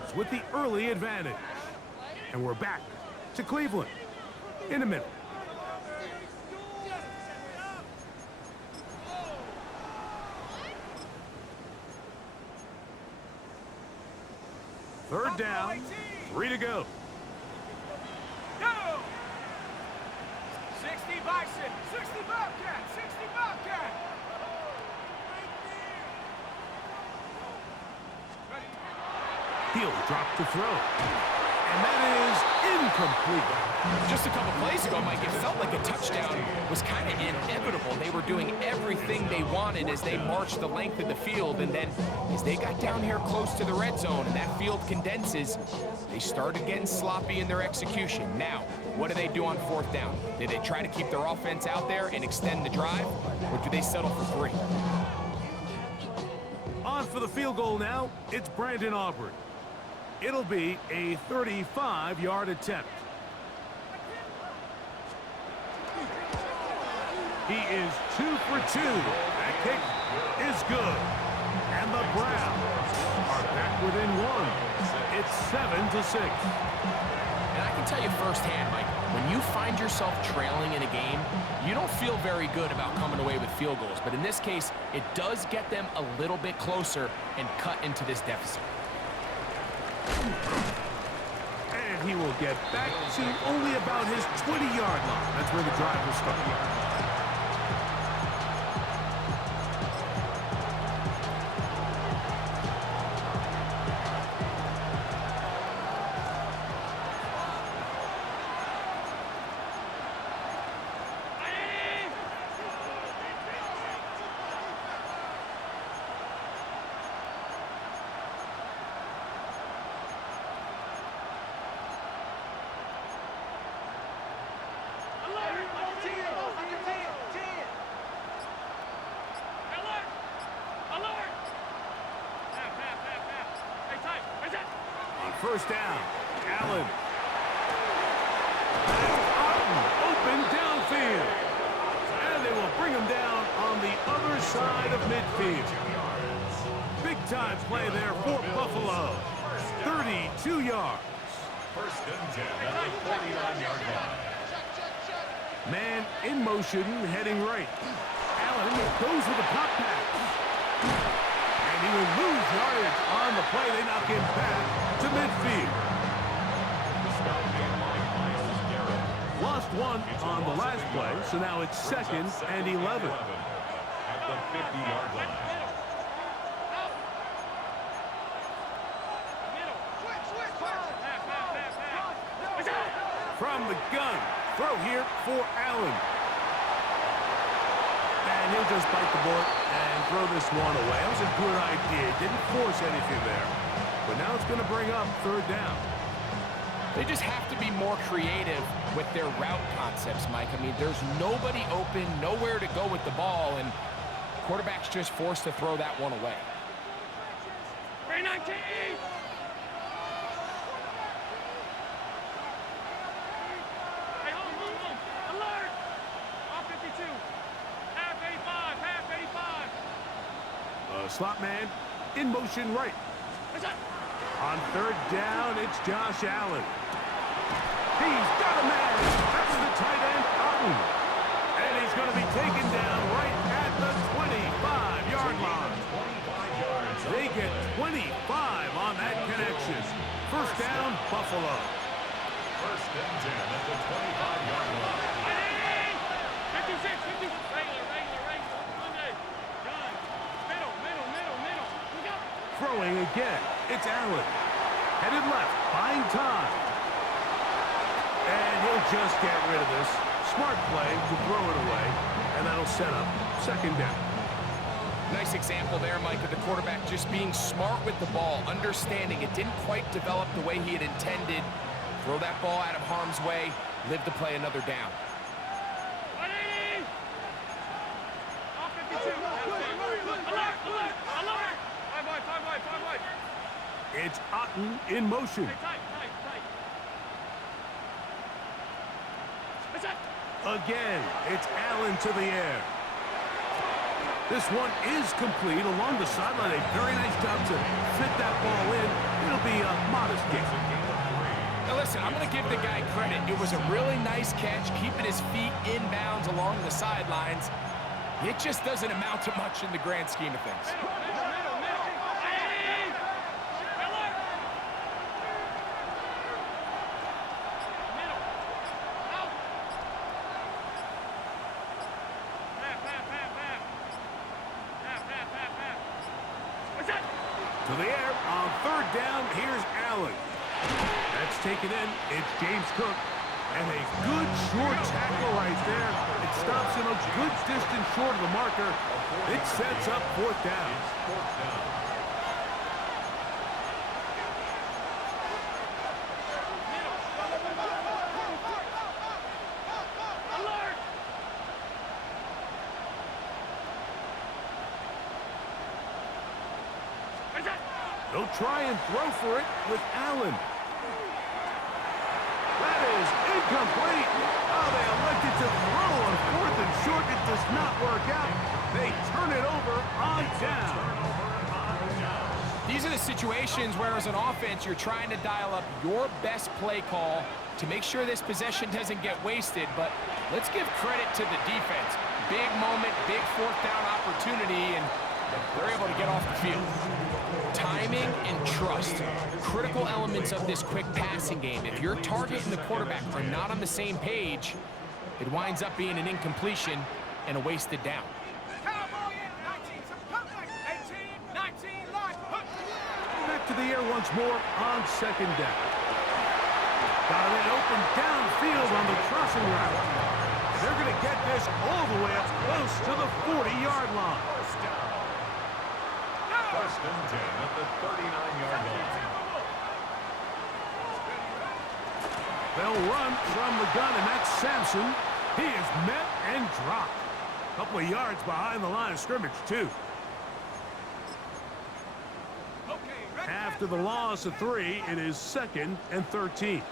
Browns with the early advantage. And we're back to Cleveland in a minute. Third down, 3 to go. Go! 60 Bison, 60 Bobcat, 60 Bobcat. He'll drop the throw. And that is incomplete. Just a couple plays ago, Mike, it felt like a touchdown was kind of inevitable. They were doing everything they wanted as they marched the length of the field, and then as they got down here close to the red zone and that field condenses, they started getting sloppy in their execution. Now, what do they do on fourth down? Do they try to keep their offense out there and extend the drive, or do they settle for 3? On for the field goal now, it's Brandon Aubrey. It'll be a 35-yard attempt. He is 2 for 2. That kick is good. And the Browns are back within 1. It's 7-6. And I can tell you firsthand, Mike, when you find yourself trailing in a game, you don't feel very good about coming away with field goals. But in this case, it does get them a little bit closer and cut into this deficit. And he will get back to only about his 20-yard line. That's where the drive will start. First down, Allen. Open downfield. And they will bring him down on the other side of midfield. Big-time play there for Buffalo. 32 yards. First and 10 at the 49-yard line. Man in motion, heading right. Allen goes with a pop pass. And he will lose yardage on the play. They knock him back to midfield. Lost 1 on the last play, so now it's 2nd and 11. At the 50-yard line. From the gun, throw here for Allen. And he'll just bite the bullet and throw this one away. That was a good idea. Didn't force anything there. But now it's going to bring up third down. They just have to be more creative with their route concepts, Mike. I mean, there's nobody open, nowhere to go with the ball, and quarterback's just forced to throw that one away. 319! Hey, home. Alert! Off 52. Half 85, half 85. Slot man in motion right. On third down, it's Josh Allen. He's got a man. That's the tight end, Otten. And he's going to be taken down right at the 25-yard line. They get 25 on that connection. First down, Buffalo. First and 10 at the 25-yard line. 56, 50. Regular. Monday. Gun. Middle. We go. Throwing again, it's Allen. Headed left, buying time. And he'll just get rid of this. Smart play to throw it away, and that'll set up second down. Nice example there, Mike, of the quarterback just being smart with the ball, understanding it didn't quite develop the way he had intended. Throw that ball out of harm's way, live to play another down. 180! Off 52. Alert! 5 wide. It's Otten in motion. Hey, tight. Again, it's Allen to the air. This one is complete along the sideline. A very nice job to fit that ball in. It'll be a this game. Now listen, I'm going to give the guy credit. It was a really nice catch, keeping his feet inbounds along the sidelines. It just doesn't amount to much in the grand scheme of things. To the air on third down. Here's Allen. That's taken in. It's James Cook. And a good short tackle right there. It stops him a good distance short of the marker. It sets up fourth down. They'll try and throw for it with Allen. That is incomplete. Oh, they elected to throw on fourth and short. It does not work out. They turn it over on down. These are the situations where, as an offense, you're trying to dial up your best play call to make sure this possession doesn't get wasted. But let's give credit to the defense. Big moment, big fourth down opportunity, and they're able to get off the field. Timing and trust, critical elements of this quick passing game. If your target and the quarterback are not on the same page, it winds up being an incompletion and a wasted down. Back to the air once more on second down. Got it open downfield on the crossing route. They're going to get this all the way up close to the 40-yard line. First and 10 at the 39-yard line. They'll run from the gun, and that's Sampson. He is met and dropped. A couple of yards behind the line of scrimmage, too. After the loss of 3, it is 2nd and 13.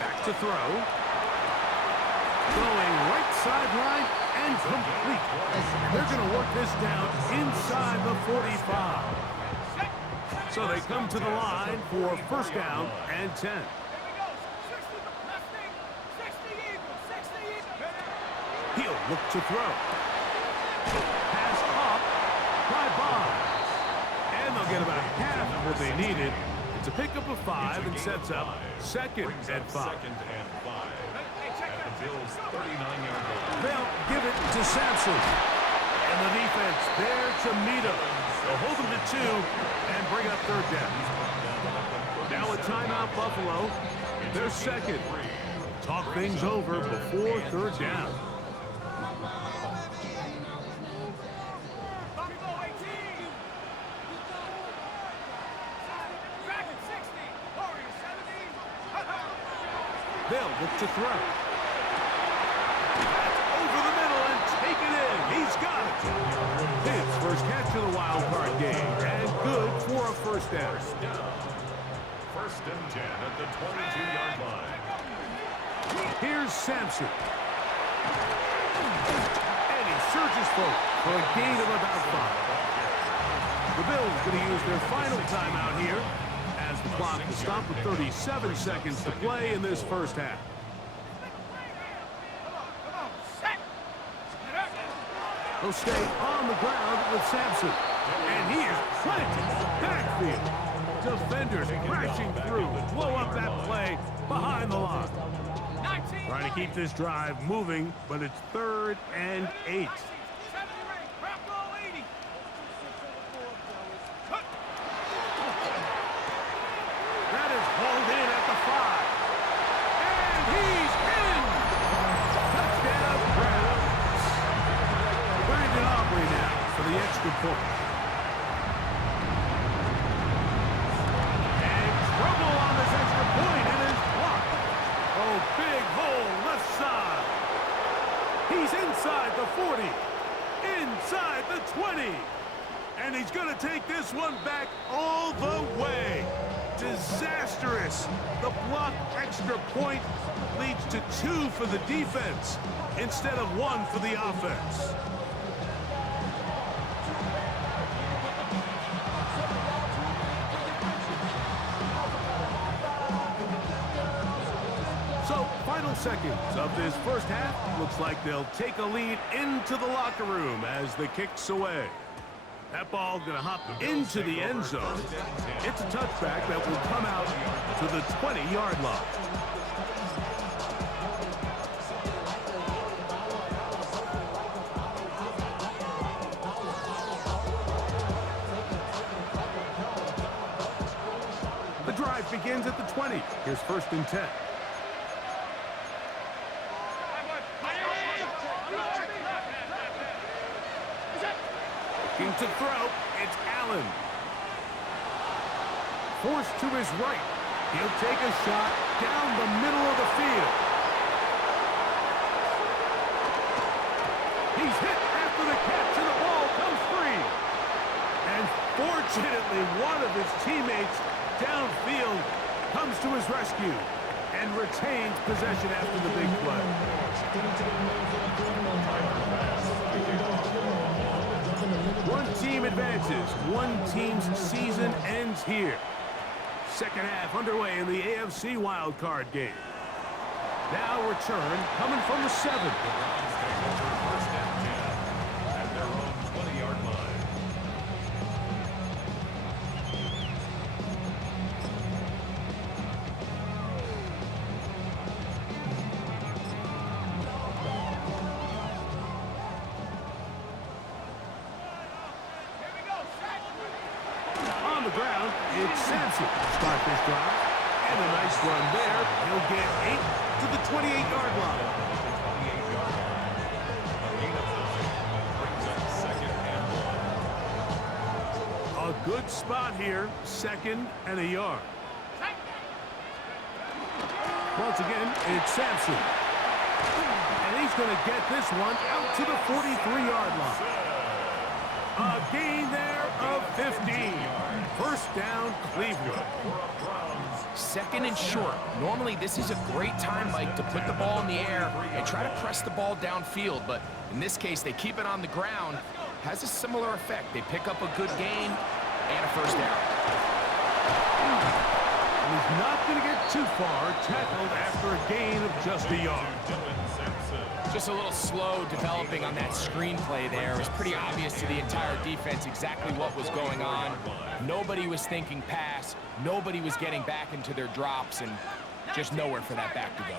Back to throw. Going right sideline and complete. They're going to work this down inside the 45. So they come to the line for first down and 10. He'll look to throw. Pass caught by Bond. And they'll get about half of what they needed. It's a pickup of 5 and sets up 2nd and 5. Bills 39-yard line. They'll give it to Sampson. And the defense there to meet him. They'll hold him to 2 and bring up third down. Now a timeout, Buffalo. They're second. Talk things over before third down. They'll look to throw. Over the middle and take it in. He's got it. His first catch of the wild card game. And good for a first down. First and 10 at the 22-yard line. Here's Sampson. And he surges forward for a gain of about 5. The Bills going to use their final timeout here as the clock will stop with 37 seconds to play in this first half. He'll stay on the ground with Sampson. And he is planted backfield. Defenders crashing through. Blow up that play behind the line. Trying to keep this drive moving, but it's 3rd and 8. That is hauled in at the 5. And he's in! Touchdown, Browns. Brandon Aubrey now for the extra point. And trouble on this extra point. It is blocked. Oh, big hole left side. He's inside the 40. Inside the 20. And he's going to take this one back all the way. Disastrous. The blocked extra point leads to 2 for the defense instead of 1 for the offense. seconds of this first half. Looks like they'll take a lead into the locker room as the kick's away. That ball going to hop into the end zone. It's a touchback that will come out to the 20-yard line. The drive begins at the 20. Here's 1st and 10. Looking to throw, it's Allen. Forced to his right. He'll take a shot down the middle of the field. He's hit after the catch, and the ball comes free. And fortunately, one of his teammates downfield comes to his rescue and retains possession after the big play. One team advances. One team's season ends here. Second half underway in the AFC wildcard game. Now return coming from the 7. First and 10 at their own 20-yard line. On the ground, it's Sampson. Start this drive. And a nice run there. He'll get 8 to the 28-yard line. A good spot here. 2nd and a yard. Once again, it's Sampson. And he's going to get this one out to the 43-yard line. A gain there of 15. First down, Cleveland. 2nd and short. Normally, this is a great time, Mike, to put the ball in the air and try to press the ball downfield. But in this case, they keep it on the ground. Has a similar effect. They pick up a good gain and a first down. And he's not going to get too far. Tackled after a gain of just a yard. Just a little slow developing on that screenplay there. It was pretty obvious to the entire defense exactly what was going on. Nobody was thinking pass. Nobody was getting back into their drops, and just nowhere for that back to go.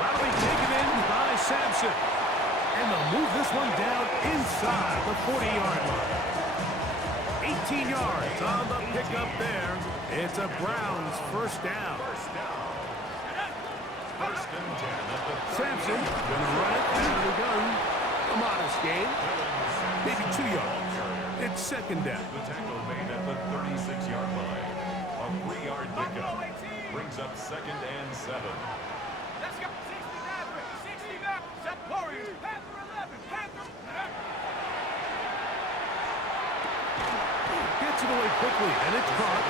That'll be taken in by Sampson. And they'll move this one down inside the 40-yard line. 18 yards on the pickup there. It's a Browns first down. First and 10 at the Sampson gonna run it out of the gun. A modest gain. Maybe 2 yards. It's 2nd down. The tackle made at the 36-yard line. A 3-yard pickup brings up 2nd and 7. Let's go. 60 Maverick. 60 Maverick. Set Warriors. Panther 11. Panther. Gets it away quickly, and it's caught.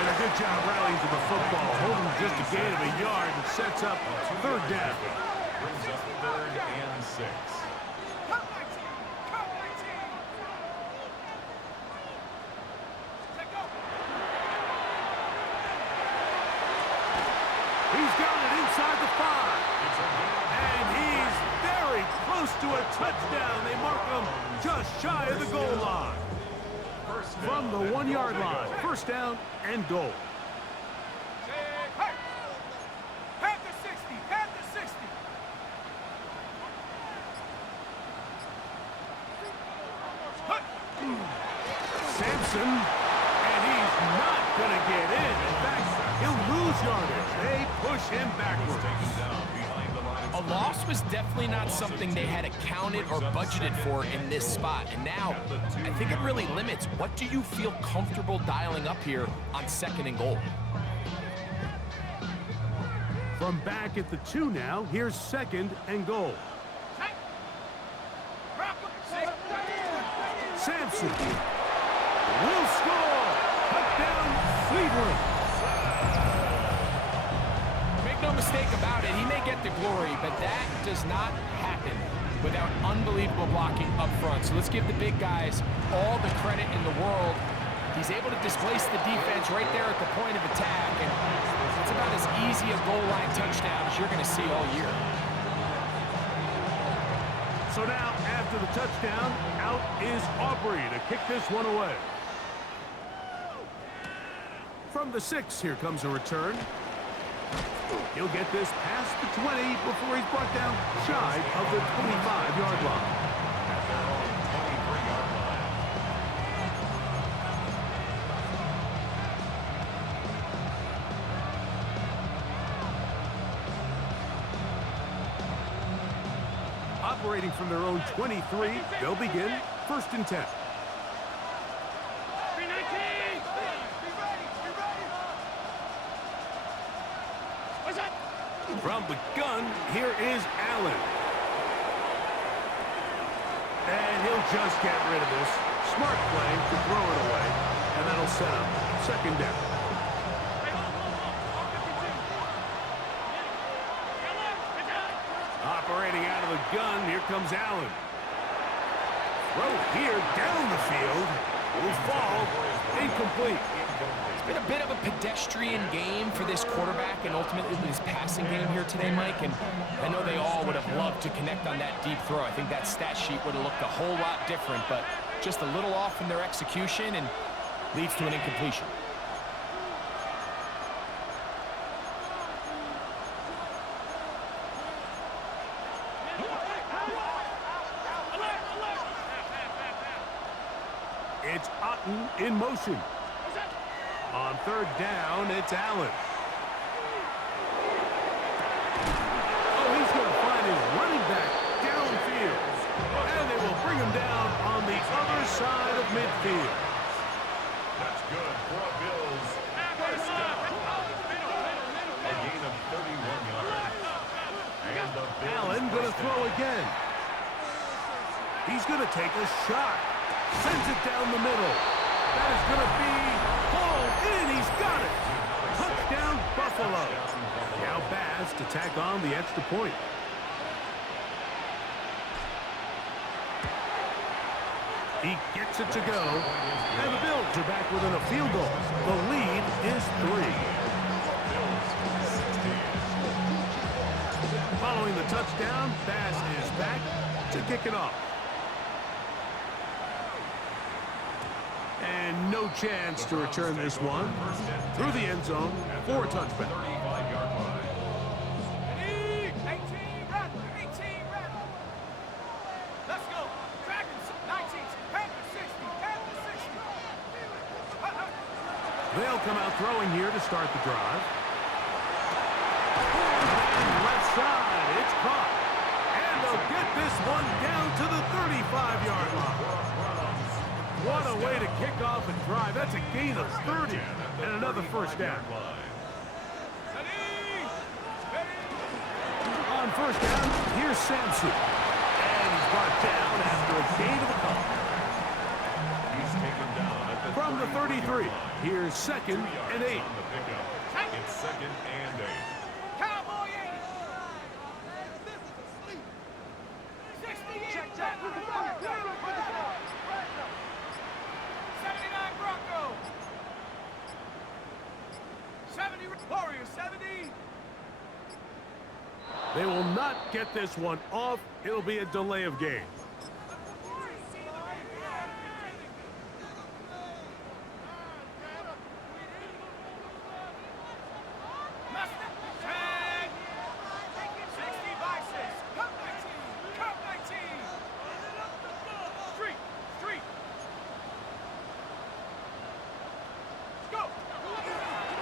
And a good job rallying to the football. Holding just a gain of a yard and sets up 3rd down. Brings up 3rd and 6. Come 19. Come 19. Take go. He's got it inside the 5. And he's very close to a touchdown. They mark him just shy of the goal line. From the 1-yard line. First down and goal. Hey. Panther 60. Panther 60. Sampson, and he's not going to get in. In fact, he'll lose yardage. They push him backwards. A loss was definitely not something they had accounted or budgeted for in this spot. And now, I think it really limits what do you feel comfortable dialing up here on 2nd and goal. From back at the 2 now, here's 2nd and goal. Sampson will score. Touchdown, Cleveland. Make no mistake about it, he may get the glory, but that does not happen without unbelievable blocking up front. So let's give the big guys all the credit in the world. He's able to displace the defense right there at the point of attack, and it's about as easy a goal line touchdown as you're going to see all year. So now, after the touchdown, out is Aubrey to kick this one away. From the 6, here comes a return. He'll get this past the 20 before he's brought down shy of the 25-yard line. Operating from their own 23, they'll begin 1st and 10. From the gun, here is Allen. And he'll just get rid of this. Smart play to throw it away. And that'll set up 2nd down. Operating out of the gun, here comes Allen. Throw here down the field. Will fall. Incomplete. It's been a bit of a pedestrian game for this quarterback and ultimately this passing game here today, Mike. And I know they all would have loved to connect on that deep throw. I think that stat sheet would have looked a whole lot different, but just a little off in their execution and leads to an incompletion. It's Otten in motion. On 3rd down, it's Allen. Oh, he's going to find his running back downfield. And they will bring him down on the other side of midfield. That's good for a Bills. First down. A gain of 31 yards. And the Bills Allen going to throw again. He's going to take a shot. Sends it down the middle. That is going to be hauled in. He's got it. Touchdown, Buffalo. Now Bass to tack on the extra point. He gets it to go. And the Bills are back within a field goal. The lead is 3. Following the touchdown, Bass is back to kick it off. And no chance to return this one through the end zone for a touchback. 35-yard line. 18, run, 18, run. Let's go. Dragons, 19, Panthers, 60, Panthers, 60. They'll come out throwing here to start the drive. And left side, it's caught. And they'll get this one down to the 35-yard line. What a way to kick off and drive. That's a gain of 30 and another first down. On 1st down, here's Sampson. And he's brought down after a gain of a couple. He's taken down at the From the 33, here's 2nd and 8. It's 2nd and 8. Cowboy 80. 68. Check, check. 79 Bronco. 70 Warriors, 70. They will not get this one off. It'll be a delay of game.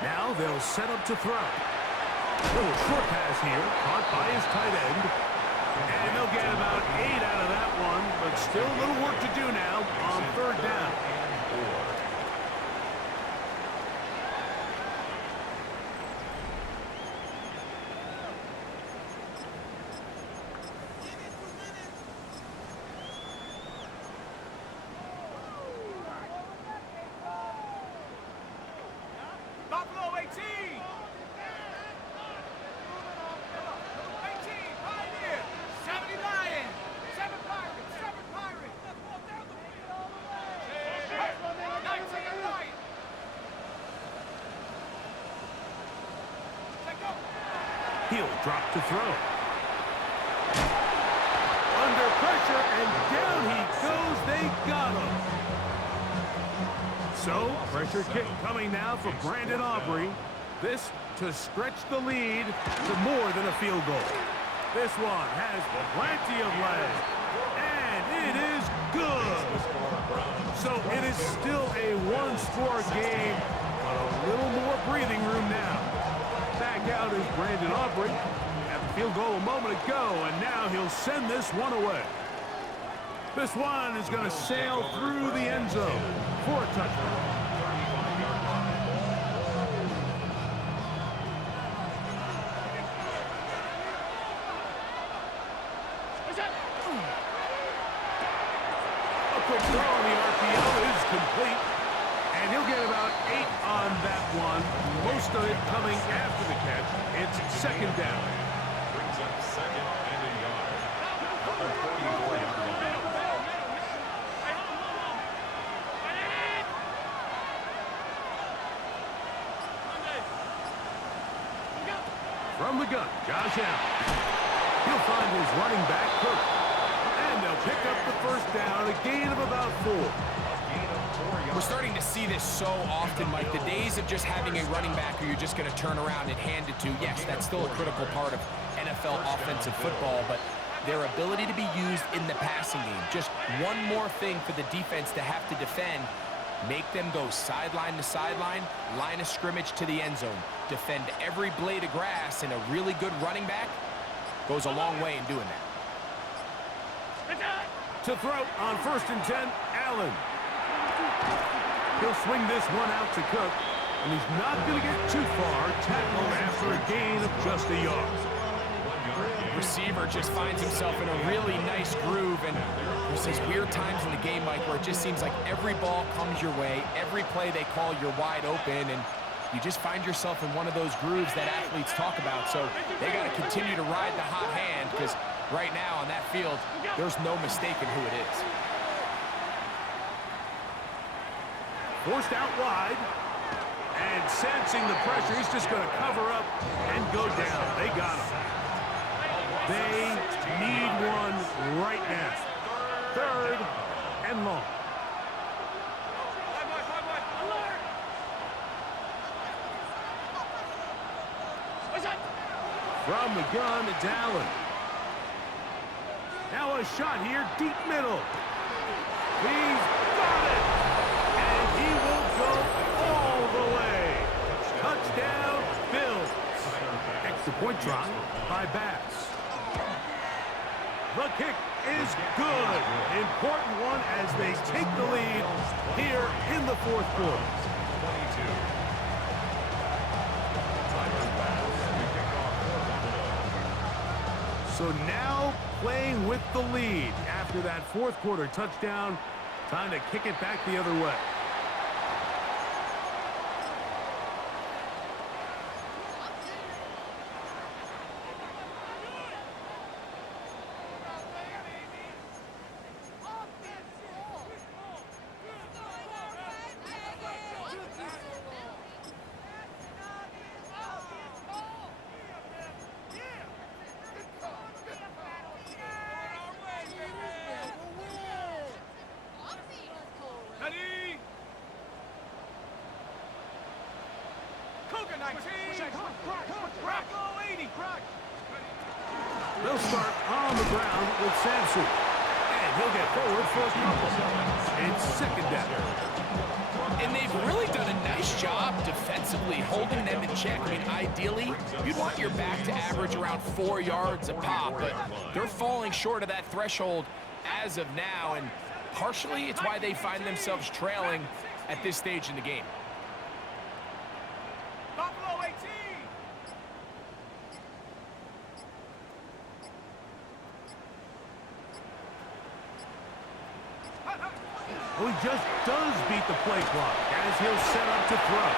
Now they'll set up to throw. Little short pass here, caught by his tight end. And they'll get about 8 out of that one, but still a little work to do now on 3rd down. Buffalo 18. 18, Pioneer. 70 Lions. 7 Pirates. 7 Pirates. He'll drop to throw. Under pressure, and down he goes. They got him. So, pressure kick coming now for Brandon Aubrey. This to stretch the lead to more than a field goal. This one has plenty of legs, and it is good. So it is still a one-score game, but a little more breathing room now. Back out is Brandon Aubrey. At the field goal a moment ago, and now he'll send this one away. This one is going to sail through the end zone for a touchdown. Quick throw on the RPO is complete, and he'll get about 8 on that one. Most of it coming after the catch. It's second down. Brings up second and a yard. Number 44 yard line. From the gun, Josh Allen. He'll find his running back, Kirk. And they'll pick up the first down, a gain of about 4. We're starting to see this so often, Mike. The days of just having a running back who you're just going to turn around and hand it to, yes, that's still a critical part of NFL offensive football, but their ability to be used in the passing game, just one more thing for the defense to have to defend, make them go sideline to sideline, line of scrimmage to the end zone, defend every blade of grass, and a really good running back goes a long way in doing that. To throw on 1st and 10, Allen. He'll swing this one out to Cook, and he's not going to get too far. Tackled after a gain of just a yard. Receiver just finds himself in a really nice groove, and there's these weird times in the game, Mike, where it just seems like every ball comes your way, every play they call, you're wide open, and you just find yourself in one of those grooves that athletes talk about. So they got to continue to ride the hot hand, because right now on that field, there's no mistaking who it is. Forced out wide, and sensing the pressure, he's just going to cover up and go down. They got him. They need one right now. 3rd and long. From the gun, it's Allen. Now a shot here, deep middle. He's got it! And he will go all the way. Touchdown, Bills. Extra point try by Bass. The kick is good. Important one as they take the lead here in the 4th quarter. 22. So now playing with the lead after that 4th quarter touchdown. Time to kick it back the other way. They'll start on the ground with Sampson. And he'll get forward for a couple. It's second down. And they've really done a nice job defensively holding them in check. I mean, ideally, you'd want your back to average around 4 yards a pop, but they're falling short of that threshold as of now, and partially it's why they find themselves trailing at this stage in the game. Buffalo 18. Well, he just does beat the play clock as he'll set up to throw.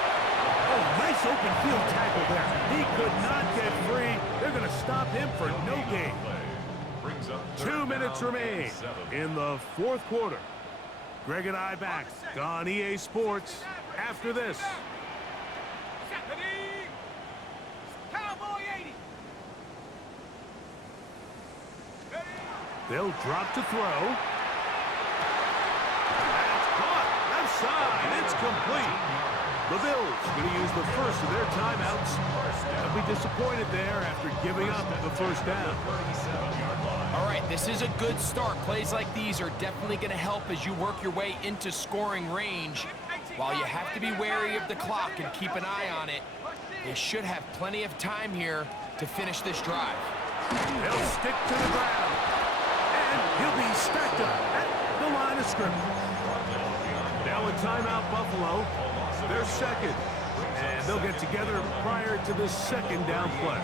Oh, nice open field tackle there. He could not get free. They're going to stop him for no gain. 2 minutes remain in the 4th quarter. Greg and I back on EA Sports after this. Cowboy 80. They'll drop to throw. That's caught. Left side. It's complete. The Bills going to use the first of their timeouts. They'll be disappointed there after giving up the first down. All right, this is a good start. Plays like these are definitely going to help as you work your way into scoring range. While you have to be wary of the clock and keep an eye on it, they should have plenty of time here to finish this drive. They'll stick to the ground. And he'll be stacked up at the line of scrimmage. Now a timeout, Buffalo. They're second. And they'll get together prior to the second down play.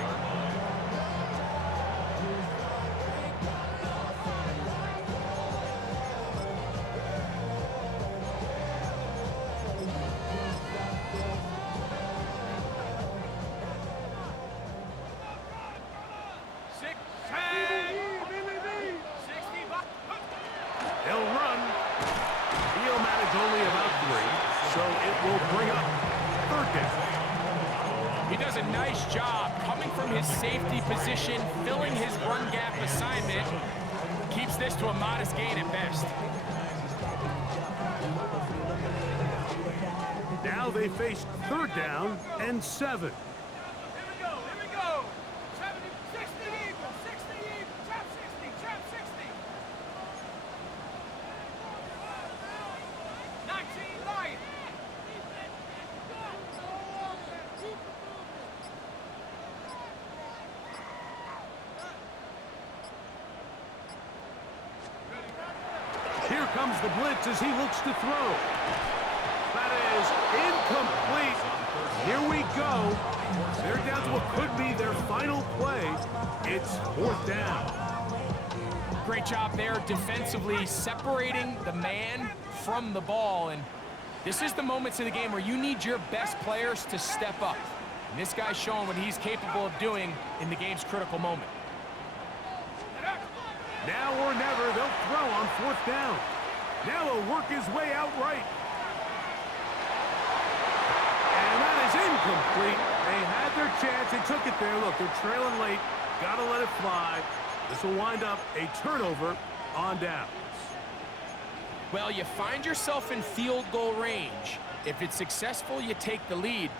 They'll run. He'll manage only about 3, so it will bring up third down. He does a nice job coming from his safety position, filling his run gap assignment. Keeps this to a modest gain at best. Now they face third down and 7. Here we go. 70, 60 even, 60 even, trap 60, trap 60. 19 Lions. Here comes the blitz as he looks to throw. That is incomplete. Here we go. They're down to what could be their final play. It's 4th down. Great job there defensively, separating the man from the ball. And this is the moments of the game where you need your best players to step up. And this guy's showing what he's capable of doing in the game's critical moment. Now or never, they'll throw on 4th down. Now he'll work his way out right. And that is incomplete. They had their chance. They took it there. Look, they're trailing late. Got to let it fly. This will wind up a turnover on downs. Well, you find yourself in field goal range. If it's successful, you take the lead.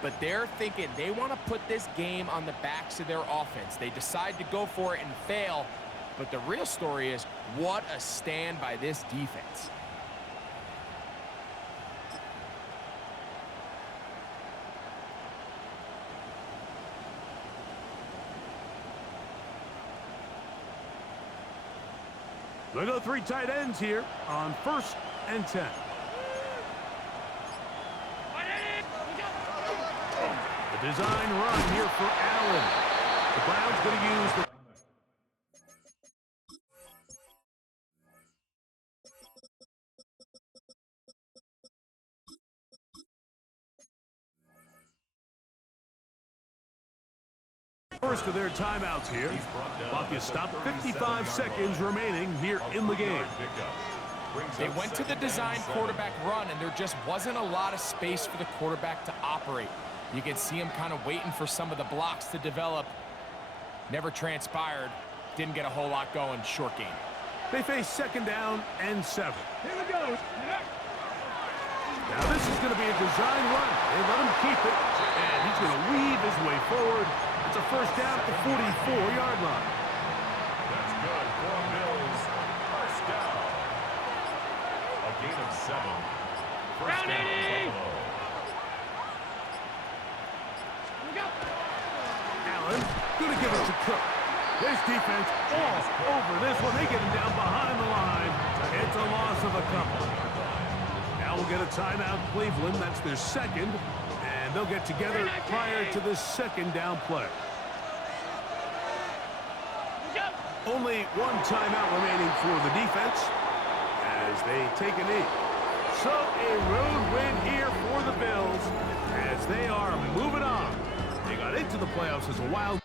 But they're thinking they want to put this game on the backs of their offense. They decide to go for it and fail. But the real story is, what a stand by this defense. They go 3 tight ends here on 1st and 10. The design run here for Allen. The Browns going to use the first of their timeouts here. Clock is stopped. 55 seconds remaining here in the game. They went to the design quarterback run, and there just wasn't a lot of space for the quarterback to operate. You can see him kind of waiting for some of the blocks to develop. Never transpired. Didn't get a whole lot going. Short game. They face 2nd down and 7. Here we go. Now this is going to be a design run. They let him keep it, and he's going to weave his way forward. It's a 1st down at the 44-yard line. That's good for Bills. 1st down. A gain of 7. First down, Buffalo. Allen going to give it to Cook. This defense all over this one. They get him down behind the line. It's a loss of a couple. Now we'll get a timeout, Cleveland. That's their 2nd. And they'll get together prior to the 2nd down play. Only 1 timeout remaining for the defense as they take a knee. So a road win here for the Bills as they are moving on. They got into the playoffs as a wild